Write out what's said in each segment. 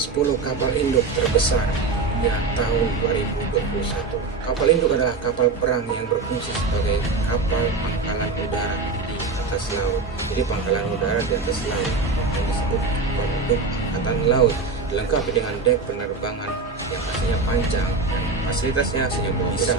10 kapal induk terbesar ya tahun 2021. Kapal induk adalah kapal perang yang berfungsi sebagai kapal pangkalan udara di atas laut. Jadi pangkalan udara di atas laut yang disebut kapal induk angkatan laut, dilengkapi dengan dek penerbangan yang pastinya panjang dan fasilitasnya hanya bisa.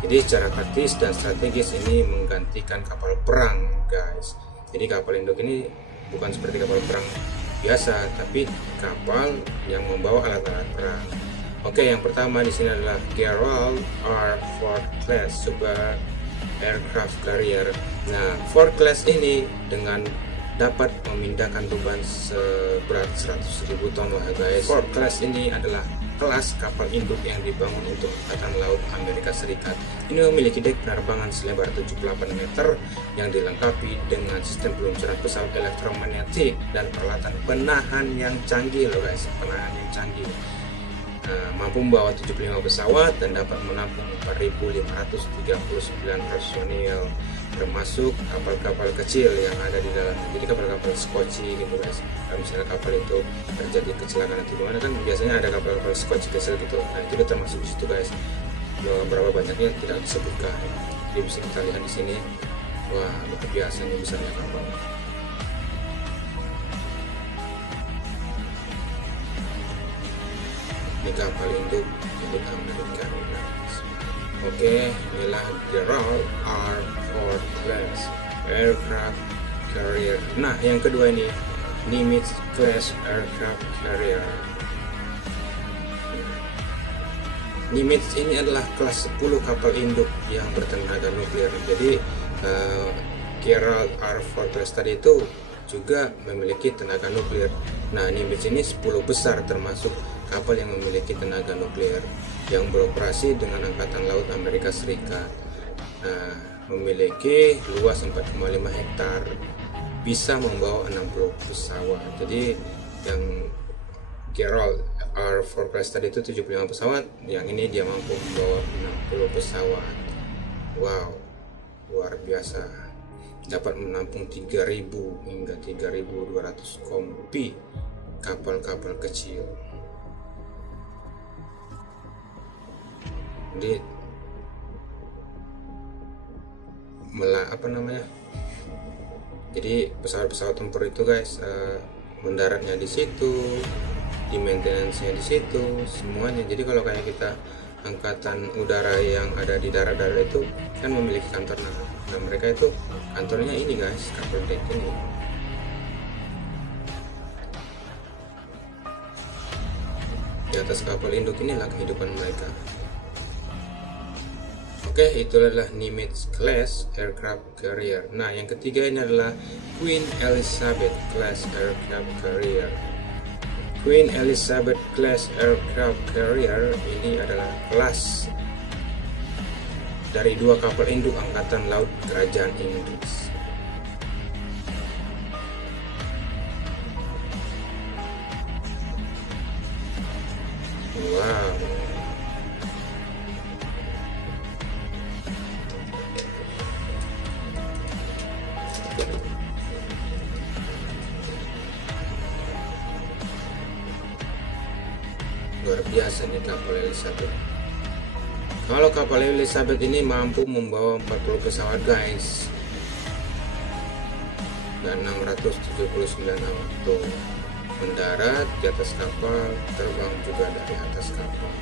Jadi secara taktis dan strategis ini menggantikan kapal perang, guys. Jadi kapal induk ini bukan seperti kapal perang biasa, tapi kapal yang membawa alat-alat perang. Oke, yang pertama di sini adalah Gerald R. Ford Class Super Aircraft Carrier. Nah, Ford Class ini dengan dapat memindahkan beban seberat 100.000 ton, wahai guys. Ford Class ini adalah kelas kapal induk yang dibangun untuk Angkatan Laut Amerika Serikat. Ini memiliki dek penerbangan selebar 78 meter yang dilengkapi dengan sistem peluncuran pesawat elektromagnetik dan peralatan penahan yang canggih loh guys, penahan yang canggih. Mampu membawa 75 pesawat dan dapat menampung 4.539 personil, termasuk kapal-kapal kecil yang ada di dalamnya. Jadi kapal-kapal skoci gitu guys. Kalau misalnya kapal itu terjadi kecelakaan atau gimana, kan biasanya ada kapal-kapal skoci kecil gitu. Nah itu termasuk di situ guys. Berapa banyaknya tidak disebutkan. Jadi bisa kita lihat di sini. Wah, luar biasa nih besarnya kapal. Ini kapal induk milik Amerika. Oke, inilah Gerald R. Ford Class Aircraft Carrier. Nah, yang kedua ini Nimitz Class Aircraft Carrier. Nimitz ini adalah kelas 10 kapal induk yang bertenaga nuklir. Jadi Gerald R. Ford Class tadi itu juga memiliki tenaga nuklir. Nah, Nimitz ini 10 besar termasuk kapal yang memiliki tenaga nuklir yang beroperasi dengan Angkatan Laut Amerika Serikat. Nah, memiliki luas 4,5 hektar, bisa membawa 60 pesawat. Jadi yang Gerald R. Ford Class tadi itu 75 pesawat, yang ini dia mampu membawa 60 pesawat. Wow, luar biasa. Dapat menampung 3.000 hingga 3.200 kompi kapal-kapal kecil. Jadi jadi pesawat-pesawat tempur itu guys, mendaratnya di situ, di maintenance-nya di situ, semuanya. Jadi kalau kayak kita angkatan udara yang ada di darat-darat itu kan memiliki kantor. Nah mereka itu kantornya ini guys, kapal deck ini. Di atas kapal induk inilah kehidupan mereka. Oke, itu adalah Nimitz Class Aircraft Carrier. Nah, yang ketiga ini adalah Queen Elizabeth Class Aircraft Carrier. Queen Elizabeth Class Aircraft Carrier ini adalah kelas dari 2 kapal induk Angkatan Laut Kerajaan Inggris. Wow. Luar biasa nih kapal Elizabeth. Kalau kapal Elizabeth ini mampu membawa 40 pesawat guys, dan 679 awak tuh mendarat di atas kapal, terbang juga dari atas kapal.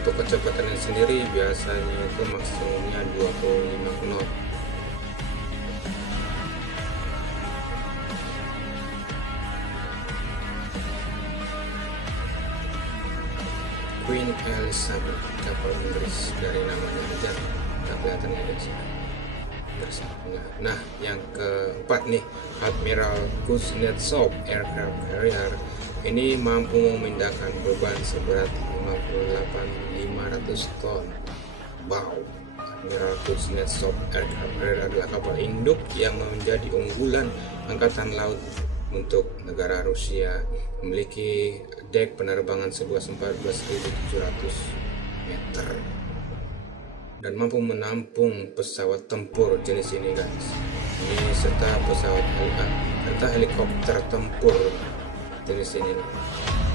Untuk kecepatannya sendiri biasanya itu maksimumnya 25 knot. Queen Elizabeth, kapal Inggris, dari namanya aja tak kelihatan ya guys. Nah, yang keempat nih, Admiral Kuznetsov Aircraft Carrier. Ini mampu memindahkan beban seberat 58.500 ton. Wow, Admiral Kuznetsov Aircraft Carrier adalah kapal induk yang menjadi unggulan Angkatan Laut untuk negara Rusia, memiliki dek penerbangan seluas 14.700 meter dan mampu menampung pesawat tempur jenis ini guys. Ini serta helikopter tempur jenis ini.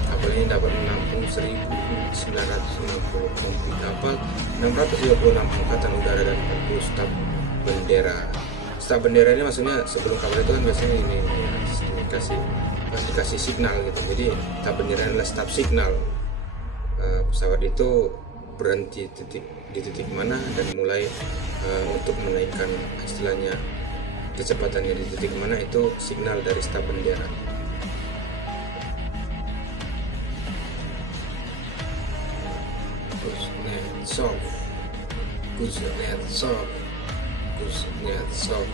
Kapal ini dapat menampung 1.960 kompi kapal, 636 angkatan udara dan 40 staf bendera. Staf bendera ini maksudnya sebelum kapal itu kan biasanya ini dikasih signal gitu. Jadi staf bendera adalah staf signal. Pesawat itu berhenti di titik mana dan mulai untuk menaikkan istilahnya kecepatannya di titik mana, itu signal dari staf bendera. Kuznetsov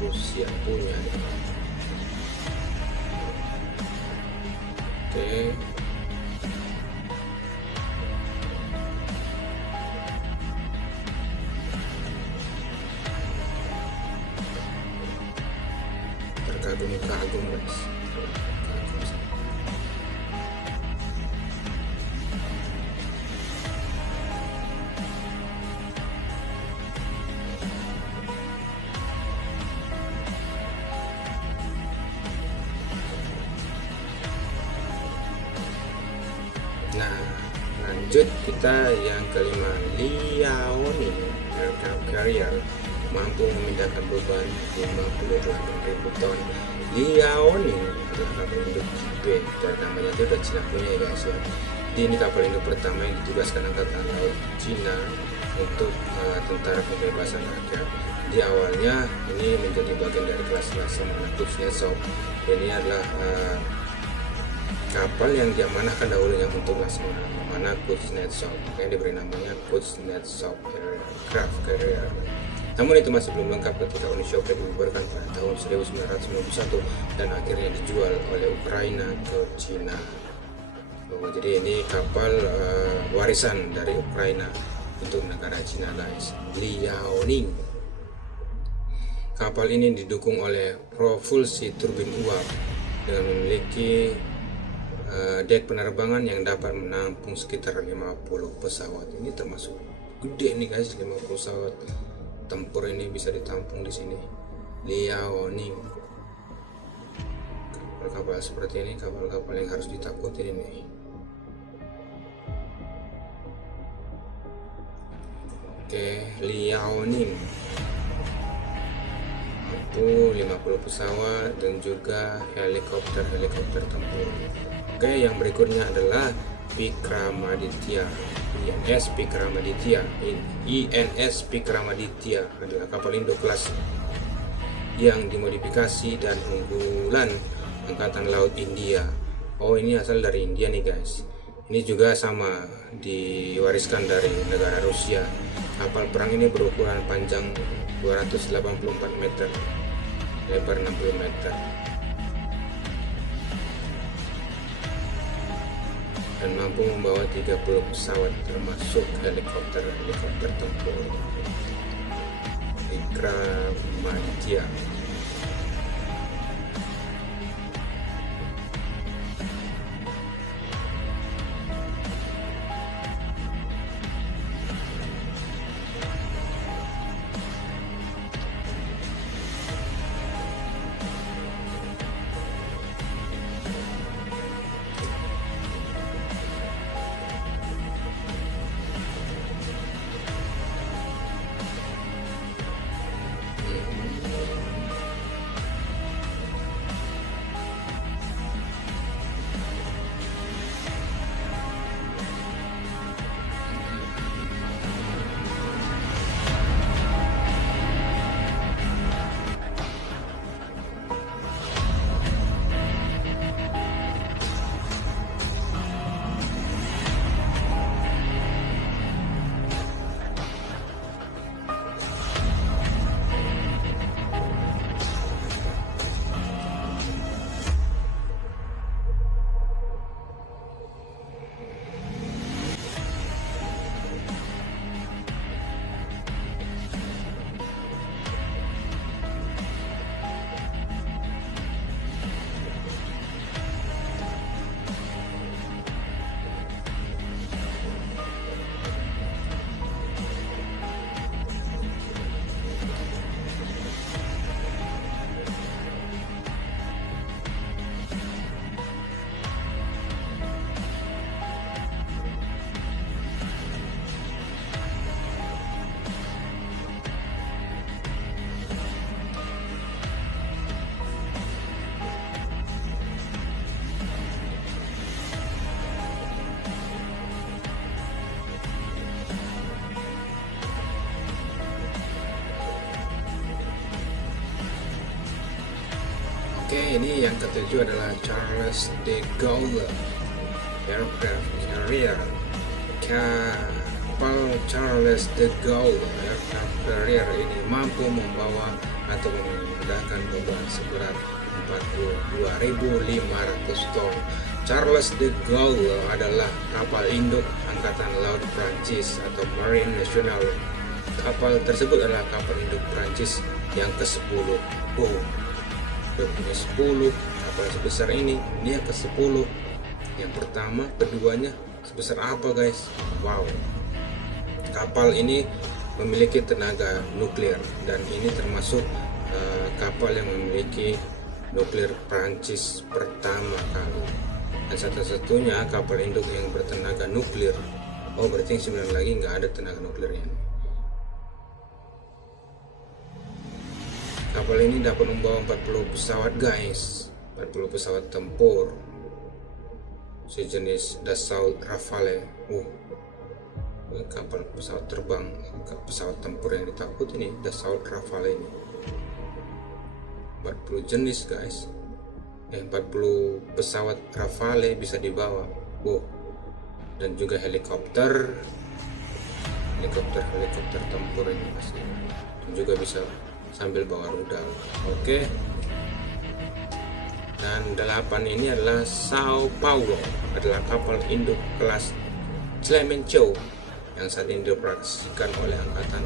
Rusia punya. Oke. Terkagum-kagum guys. Nah, lanjut kita yang kelima, Liaoning Aircraft Carrier mampu memindahkan beban 58.000 ton. Liaoning adalah kapal induk Jibe, dari namanya itu udah Cina punya ya guys ya. Jadi ini kapal induk pertama yang ditugaskan angkatan laut Cina untuk tentara pembebasan rakyat. Di awalnya ini menjadi bagian dari kelas laksamana Kuznetsov. Ini adalah kapal yang diamanahkan dahulunya untuk laksamana Kuznetsov, makanya diberi namanya Kuznetsov Aircraft Carrier. Namun itu masih belum lengkap ketika Uni Soviet dibubarkan pada tahun 1991 dan akhirnya dijual oleh Ukraina ke Cina. Jadi ini kapal warisan dari Ukraina untuk negara Cina guys, Liaoning. Kapal ini didukung oleh propulsi turbin uap dengan memiliki dek penerbangan yang dapat menampung sekitar 50 pesawat. Ini termasuk gede nih guys, 50 pesawat tempur ini bisa ditampung di sini. Liaoning. Kapal-kapal seperti ini kapal-kapal yang harus ditakuti ini. Oke, Liaoning mampu 50 pesawat dan juga helikopter tempur. Oke, yang berikutnya adalah Vikramaditya. INS Vikramaditya adalah kapal induk kelas yang dimodifikasi dan unggulan Angkatan Laut India. Oh, ini asal dari India nih guys. Ini juga sama diwariskan dari negara Rusia. Kapal perang ini berukuran panjang 284 meter, lebar 60 meter. Dan mampu membawa 30 pesawat termasuk helikopter tempur. Vikramaditya. ini yang ketujuh adalah Charles de Gaulle Aircraft Carrier. Kapal Charles de Gaulle Aircraft Carrier ini mampu membawa atau memindahkan beban seberat 42.500 ton. Charles de Gaulle adalah kapal induk Angkatan Laut Prancis atau Marine Nationale. Kapal tersebut adalah kapal induk Prancis yang ke-10. Oh, udah punya 10 kapal sebesar ini yang ke-10. Yang pertama, keduanya sebesar apa guys? Wow. Kapal ini memiliki tenaga nuklir dan ini termasuk kapal yang memiliki nuklir Prancis pertama kali dan satu-satunya kapal induk yang bertenaga nuklir. Oh, berarti yang 9 lagi nggak ada tenaga nuklirnya. Kapal ini dapat membawa 40 pesawat guys, 40 pesawat tempur sejenis Dassault Rafale. Kapal pesawat terbang, pesawat tempur yang ditakut ini Dassault Rafale ini. 40 jenis guys, 40 pesawat Rafale bisa dibawa. Dan juga helikopter tempur ini pasti. Dan juga bisa sambil bawa rudal. Oke. Dan 8 ini adalah Sao Paulo, adalah kapal induk kelas Clemenceau yang saat ini dioperasikan oleh Angkatan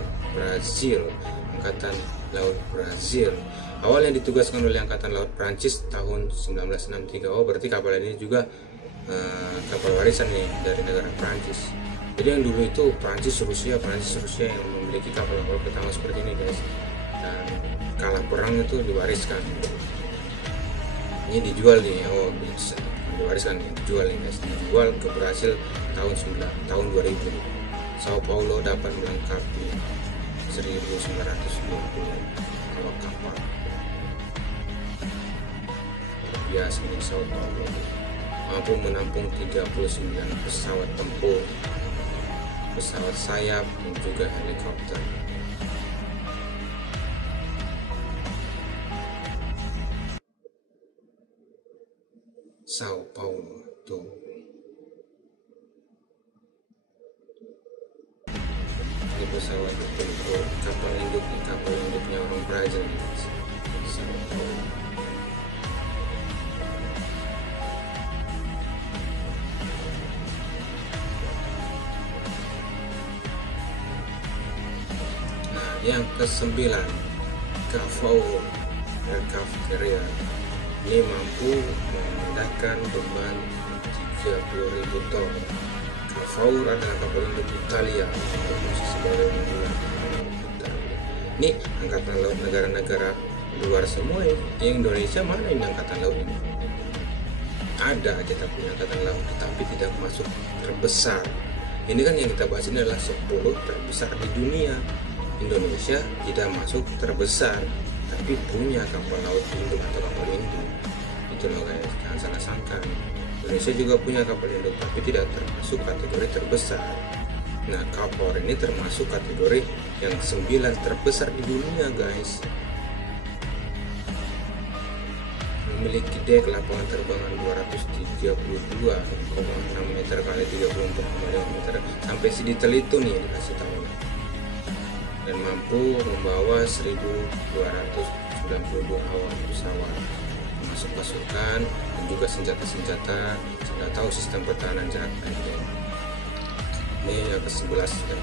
Laut Brazil. Awalnya ditugaskan oleh Angkatan Laut Prancis tahun 1963. Oh, berarti kapal ini juga kapal warisan nih dari negara Prancis. Jadi yang dulu itu Prancis Rusia yang memiliki kapal-kapal pertama seperti ini guys. Dan kalah perang itu diwariskan. Ini dijual nih, dijual nih guys, dijual ke Brasil tahun 2000. Sao Paulo dapat melengkapi 1920 kalau kapal. Biasa ini Sao Paulo mampu menampung 39 pesawat tempur, pesawat sayap dan juga helikopter. Sao Paulo tuh. Ini pesawat tempur, kapal induknya orang Brazil nih. Sao Paulo. Nah, yang ke-9 KFOR Aircraft Carrier. Ini mampu memindahkan beban 30.000 ton. KFOR adalah kapal induk Italia berfungsi sebagai unggulan Italia. Ini angkatan laut negara-negara luar semua ya. Yang Indonesia mana ini angkatan laut ini? Ada kita punya angkatan laut, tetapi tidak masuk terbesar. Ini kan yang kita bahas ini adalah 10 terbesar di dunia. Indonesia tidak masuk terbesar, tapi punya kapal laut induk atau kapal induk. Itu loh guys, jangan salah sangka. Indonesia juga punya kapal induk, tapi tidak termasuk kategori terbesar. Nah, KFOR ini termasuk kategori yang 9 terbesar di dunia guys. Memiliki dek lapangan terbangan 232,6 meter kali 34,5 meter. Sampai sedetail itu nih dikasih tahu. Dan mampu membawa 1.292 awak pesawat, termasuk pasukan dan juga senjata-senjata, tahu sistem pertahanan jarak pendek. Ini yang ke-11 ya.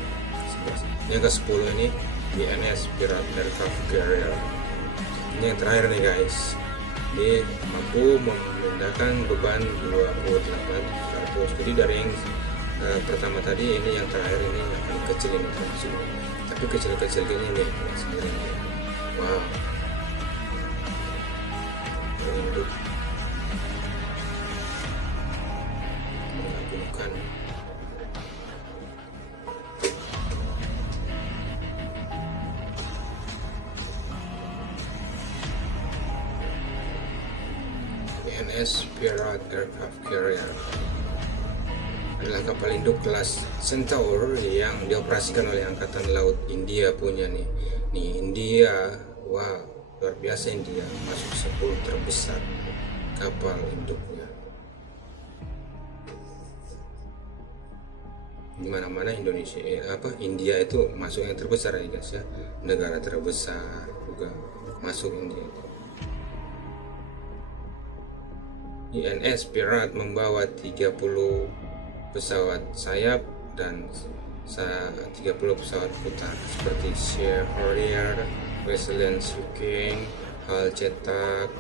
Yang ke-10 ini INS Pirate Aircraft Carrier. Ini yang terakhir nih guys. Ini mampu memindahkan beban 28.100. Jadi dari yang pertama tadi, ini yang terakhir ini yang paling kecil ini termasuk. Tapi kecil-kecil gini nih sendiri. Wow. Induk mengagumkan. INS Pirate Aircraft Carrier adalah kapal induk kelas Centaur yang dioperasikan oleh Angkatan Laut India punya nih. India, wow, luar biasa India, masuk 10 terbesar kapal induknya. Di mana-mana Indonesia India itu masuk yang terbesar ya guys ya, negara terbesar juga masuk India. INS Pirat membawa 30 pesawat sayap dan 30 pesawat putar seperti Sea Harrier, Wesleyan Suking, Hull Cetak,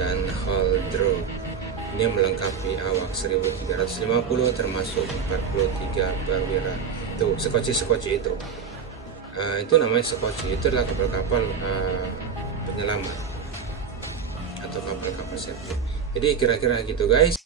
dan Hull Drove. Ini melengkapi awak 1350 termasuk 43 perwira. Tuh, sekoci itu. Itu namanya sekoci. Itu adalah kapal-kapal penyelamat atau kapal-kapal safety. Jadi kira-kira gitu guys.